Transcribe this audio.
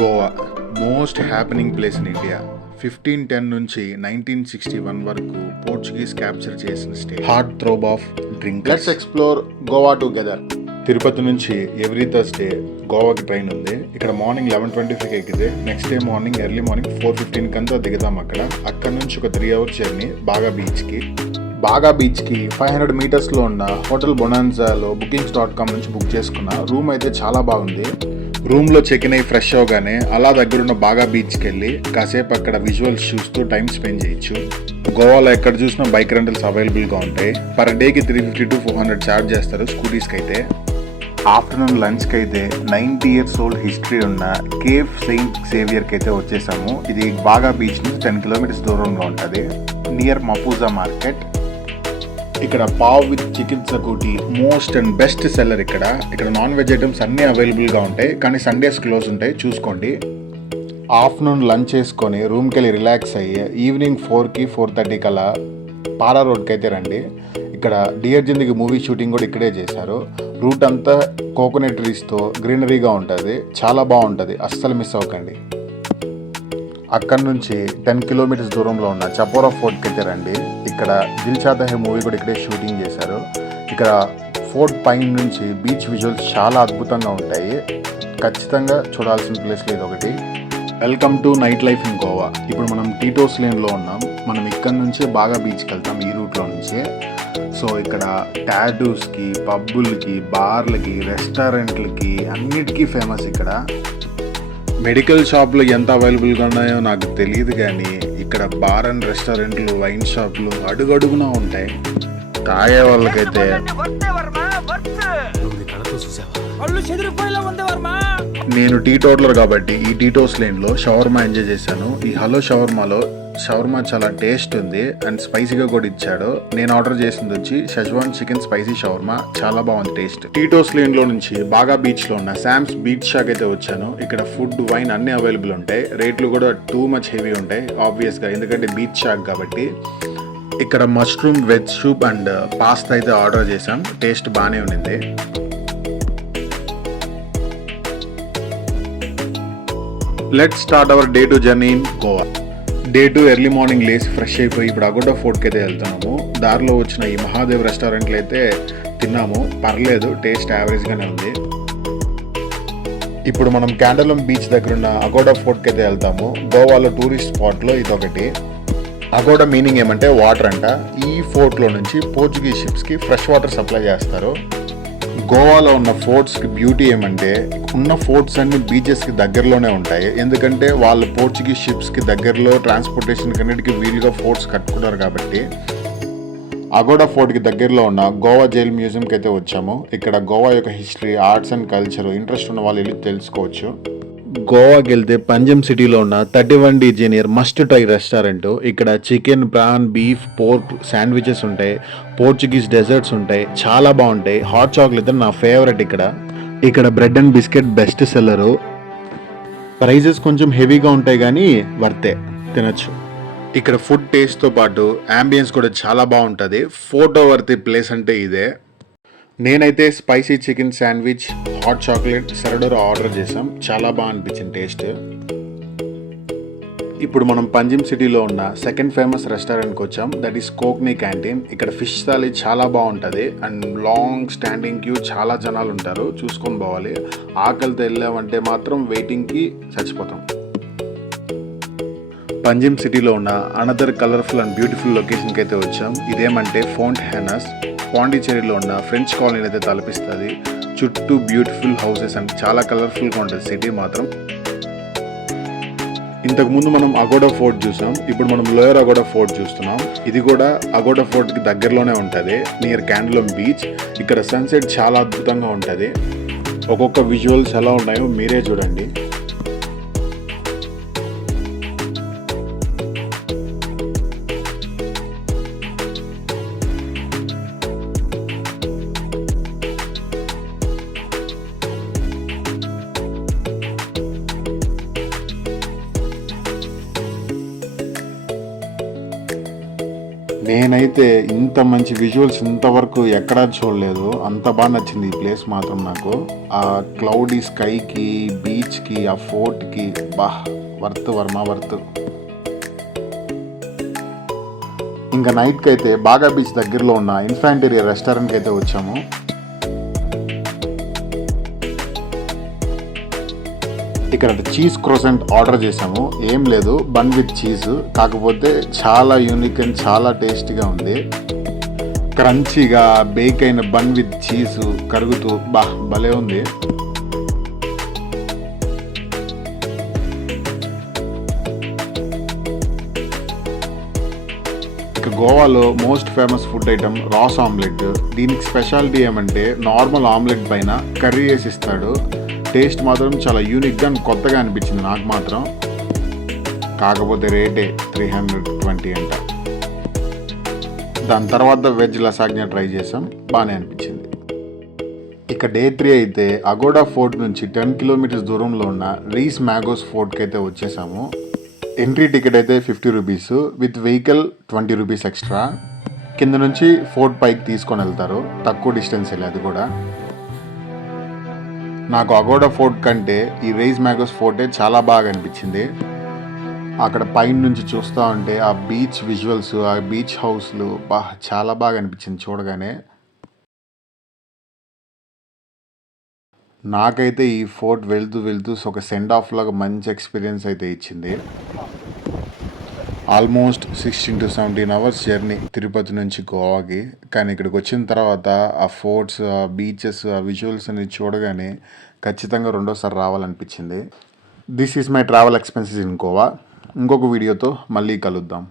Goa most happening place in India. 1510 నుంచి 1961 వరకు Portuguese capture చేసిన state. Heart throb of drink. Let's explore Goa together. Tirupati నుంచి every Thursday గోవాకి train ఉంది. ఇక్కడ మార్నింగ్ 11:25 ఎక్కితే next day morning early morning 4:15 అంతా దిగుతాం. అక్కడ నుంచి ఒక 3 hours జర్నీ బాగా బీచ్కి 500 మీటర్స్లో ఉన్న హోటల్ బొనాన్జాలో bookings.com నుంచి బుక్ చేసుకున్న రూమ్ అయితే చాలా బాగుంది. రూమ్లో చెక్ ఇన్ అయ్యి ఫ్రెష్ అవగానే అలా దగ్గరున్న బాగా బీచ్కి వెళ్ళి కాసేపు అక్కడ విజువల్స్ చూస్తూ టైం స్పెండ్ చేయొచ్చు. గోవాలో ఎక్కడ చూసినా బైక్ రెంటల్స్ అవైలబుల్గా ఉంటాయి. పర్ డేకి 350 to 400 ఛార్జ్ చేస్తారు స్కూటీస్కి అయితే. ఆఫ్టర్నూన్ లంచ్కి అయితే 90 years old హిస్టరీ ఉన్న కేవ్ సెయింట్ సేవియర్కి అయితే వచ్చేసాము. ఇది బాగా బీచ్ నుంచి 10 kilometers దూరంలో ఉంటుంది, నియర్ మపూజా మార్కెట్. ఇక్కడ పావ్ with chicken xacuti most and best seller. ఇక్కడ నాన్ వెజ్ ఐటమ్స్ అన్నీ అవైలబుల్గా ఉంటాయి, కానీ సండేస్ క్లోజ్ ఉంటాయి, చూసుకోండి. ఆఫ్టర్నూన్ లంచ్ చేసుకొని రూమ్కి వెళ్ళి రిలాక్స్ అయ్యి ఈవినింగ్ 4కి 4:30 కల్లా పారా రోడ్కి అయితే రండి. ఇక్కడ డియర్ జిందగీ మూవీ షూటింగ్ కూడా ఇక్కడే చేశారు. రూట్ అంతా కోకోనట్ ట్రీస్తో గ్రీనరీగా ఉంటుంది, చాలా బాగుంటుంది, అస్సలు మిస్ అవ్వకండి. అక్కడ నుంచి 10 kilometers దూరంలో ఉన్న చపోరా ఫోర్ట్కి అయితే రండి. ఇక్కడ దిల్ చాతా హై మూవీ కూడా ఇక్కడే షూటింగ్ చేశారు. ఇక్కడ ఫోర్ట్ పైన నుంచి బీచ్ విజువల్స్ చాలా అద్భుతంగా ఉంటాయి, ఖచ్చితంగా చూడాల్సిన ప్లేస్లో ఇది ఒకటి. Welcome to night life in Goa. ఇప్పుడు మనం టీటోస్ లేన్లో ఉన్నాం. మనం ఇక్కడ నుంచి బాగా బీచ్కి వెళ్తాం ఈ రూట్లో నుంచి. సో ఇక్కడ టాటూస్కి, పబ్బులకి, బార్లకి, రెస్టారెంట్లకి అన్నిటికీ ఫేమస్. ఇక్కడ మెడికల్ షాప్లు ఎంత అవైలబుల్గా ఉన్నాయో నాకు తెలియదు, కానీ ఇక్కడ బార్ అండ్ రెస్టారెంట్లు, వైన్ షాప్లు అడుగడుగునా ఉంటాయి. తాగే వాళ్ళకైతే నేను టీ టోటలర్ కాబట్టి ఈ టీటోస్ లేన్లో షవర్మా ఎంజాయ్ చేశాను. ఈ హలో షవర్మాలో షవర్మా చాలా టేస్ట్ ఉంది అండ్ స్పైసీగా కూడా ఇచ్చాడు. నేను ఆర్డర్ చేసింది వచ్చి షెజ్వాన్ చికెన్ స్పైసీ షవర్మా, చాలా బాగుంది టేస్ట్. టీటోస్ లేన్లో నుంచి బాగా బీచ్లో ఉన్న శామ్స్ బీచ్ షాక్ అయితే వచ్చాను. ఇక్కడ ఫుడ్, వైన్ అన్నీ అవైలబుల్ ఉంటాయి. రేట్లు కూడా టూ మచ్ హెవీ ఉంటాయి ఆబ్వియస్గా, ఎందుకంటే బీచ్ షాక్ కాబట్టి. ఇక్కడ mushroom veg soup and pasta అయితే ఆర్డర్ చేశాం, టేస్ట్ బాగానే ఉంది. Let's start our day to journey in Goa. Day 2 early morning లేసి ఫ్రెష్ అయిపోయి ఇప్పుడు అగోడా ఫోర్ట్కి అయితే వెళ్తున్నాము. దారిలో వచ్చిన ఈ మహాదేవ్ రెస్టారెంట్లో అయితే తిన్నాము, పర్లేదు, టేస్ట్ యావరేజ్గానే ఉంది. ఇప్పుడు మనం క్యాండలం బీచ్ దగ్గర ఉన్న అగోడా ఫోర్ట్కి అయితే వెళ్తాము. గోవాలో టూరిస్ట్ స్పాట్లో ఇదొకటి. అగోడా మీనింగ్ ఏమంటే వాటర్ అంట. ఈ ఫోర్ట్లో నుంచి పోర్చుగీస్ షిప్స్కి ఫ్రెష్ వాటర్ సప్లై చేస్తారు. గోవాలో ఉన్న ఫోర్ట్స్కి బ్యూటీ ఏమంటే ఉన్న ఫోర్ట్స్ అన్ని బీచెస్కి దగ్గరలోనే ఉంటాయి, ఎందుకంటే వాళ్ళు పోర్చుగీస్ షిప్స్కి దగ్గరలో ట్రాన్స్పోర్టేషన్ అన్నిటికీ వీలుగా ఫోర్ట్స్ కట్టుకున్నారు కాబట్టి. అగోడా ఫోర్ట్కి దగ్గరలో ఉన్న గోవా జైల్ మ్యూజియంకి అయితే వచ్చాము. ఇక్కడ గోవా యొక్క history, arts and culture interest ఉన్న వాళ్ళు వెళ్ళి తెలుసుకోవచ్చు. గోవాకి వెళ్తే పంజం సిటీలో ఉన్న 31 డిజైనియర్ మస్ట్ ట్రై రెస్టారెంట్. ఇక్కడ chicken, prawn, beef, pork sandwiches ఉంటాయి, పోర్చుగీస్ డెజర్ట్స్ ఉంటాయి, చాలా బాగుంటాయి. హాట్ చాక్లెట్ నా ఫేవరెట్. ఇక్కడ bread and biscuit best seller. Prices కొంచెం హెవీగా ఉంటాయి కానీ వర్తే, తినచ్చు. ఇక్కడ ఫుడ్ టేస్ట్తో పాటు అంబియన్స్ కూడా చాలా బాగుంటుంది. ఫోటో వర్తి ప్లేస్ అంటే ఇదే. నేనైతే spicy chicken sandwich, hot chocolate, సరడోరా ఆర్డర్ చేసాం, చాలా బాగా అనిపించింది టేస్ట్. ఇప్పుడు మనం పంజిమ్ సిటీలో ఉన్న సెకండ్ ఫేమస్ రెస్టారెంట్కి వచ్చాం, దట్ ఈస్ కోక్నీ క్యాంటీన్. ఇక్కడ ఫిష్ థాలీ చాలా బాగుంటుంది అండ్ లాంగ్ స్టాండింగ్ క్యూ, చాలా జనాలు ఉంటారు, చూసుకొని పోవాలి. ఆకలితో వెళ్ళామంటే మాత్రం వెయిటింగ్కి చచ్చిపోతాం. పంజిమ్ సిటీలో ఉన్న అనదర్ కలర్ఫుల్ అండ్ బ్యూటిఫుల్ లొకేషన్కి అయితే వచ్చాం. ఇదేమంటే ఫౌంట్ హెనస్. పాండిచేరిలో ఉన్న ఫ్రెంచ్ కాలనీ అయితే తలపిస్తుంది. చుట్టూ బ్యూటిఫుల్ హౌసెస్ అండ్ చాలా కలర్ఫుల్గా ఉంటుంది సిటీ మాత్రం. ఇంతకుముందు మనం అగోడా ఫోర్ట్ చూసాం, ఇప్పుడు మనం లోయర్ అగోడా ఫోర్ట్ చూస్తున్నాం. ఇది కూడా అగోడా ఫోర్ట్కి దగ్గరలోనే ఉంటుంది, నియర్ క్యాండలం బీచ్. ఇక్కడ సన్సెట్ చాలా అద్భుతంగా ఉంటుంది. ఒక్కొక్క విజువల్స్ ఎలా ఉన్నాయో మీరే చూడండి. నేనైతే ఇంత మంచి విజువల్స్ ఇంతవరకు ఎక్కడా చూడలేదు. అంత బాగా నచ్చింది ఈ ప్లేస్ మాత్రం నాకు. ఆ క్లౌడీ స్కైకి, బీచ్కి, ఆ ఫోర్ట్కి వర్త్ వర్మ వర్త్. ఇంకా నైట్కి అయితే బాగా బీచ్ దగ్గరలో ఉన్న ఇన్ఫాంటరీ రెస్టారెంట్కి అయితే వచ్చాము. ఇక్కడ చీజ్ క్రోసెంట్ ఆర్డర్ చేసాము. ఏం లేదు, బన్ విత్ చీజ్, కాకపోతే చాలా యూనిక్ అండ్ చాలా టేస్టీగా ఉంది. క్రంచీగా బేక్ అయిన బన్ విత్ చీజ్ కరుగుతూ భలే ఉంది. ఇక గోవాలో most famous food item ros omelette. దీనికి స్పెషాలిటీ ఏమంటే నార్మల్ ఆమ్లెట్ పైన కర్రీ వేసి ఇస్తాడు. టేస్ట్ మాత్రం చాలా యూనిక్గా అండ్ కొత్తగా అనిపించింది నాకు మాత్రం. కాకపోతే రేటే 320 అంట. దాని తర్వాత వెజ్ లసాగ్నా ట్రై చేసాం, బాగానే అనిపించింది. ఇక డే 3 అయితే అగోడా ఫోర్ట్ నుంచి 10 కిలోమీటర్స్ దూరంలో ఉన్న రీస్ మ్యాగోస్ ఫోర్ట్కి అయితే వచ్చేసాము. ఎంట్రీ టికెట్ అయితే 50 rupees, with vehicle 20 rupees extra. కింద నుంచి ఫోర్ట్ పైకి తీసుకొని వెళ్తారు, తక్కువ డిస్టెన్స్ వెళ్ళి. అది కూడా నాకు అగోడా ఫోర్ట్ కంటే ఈ రైస్ మ్యాగోస్ ఫోర్టే చాలా బాగా అనిపించింది. అక్కడ పైన నుంచి చూస్తూ ఉంటే ఆ బీచ్ విజువల్స్, ఆ బీచ్ హౌస్లు చాలా బాగా అనిపించింది చూడగానే. నాకైతే ఈ ఫోర్ట్ వెళ్తూ వెళ్తూ ఒక సెండ్ ఆఫ్ లాగా మంచి ఎక్స్పీరియన్స్ అయితే ఇచ్చింది. Almost 16 to 17 hours journey Tirupati నుంచి గోవాకి. కానీ ఇక్కడికి వచ్చిన తర్వాత ఆ ఫోర్ట్స్, ఆ బీచెస్, ఆ విజువల్స్ అని చూడగానే ఖచ్చితంగా రెండోసారి రావాలనిపించింది. This is my travel expenses in Goa. ఇంకొక వీడియోతో మళ్ళీ కలుద్దాం.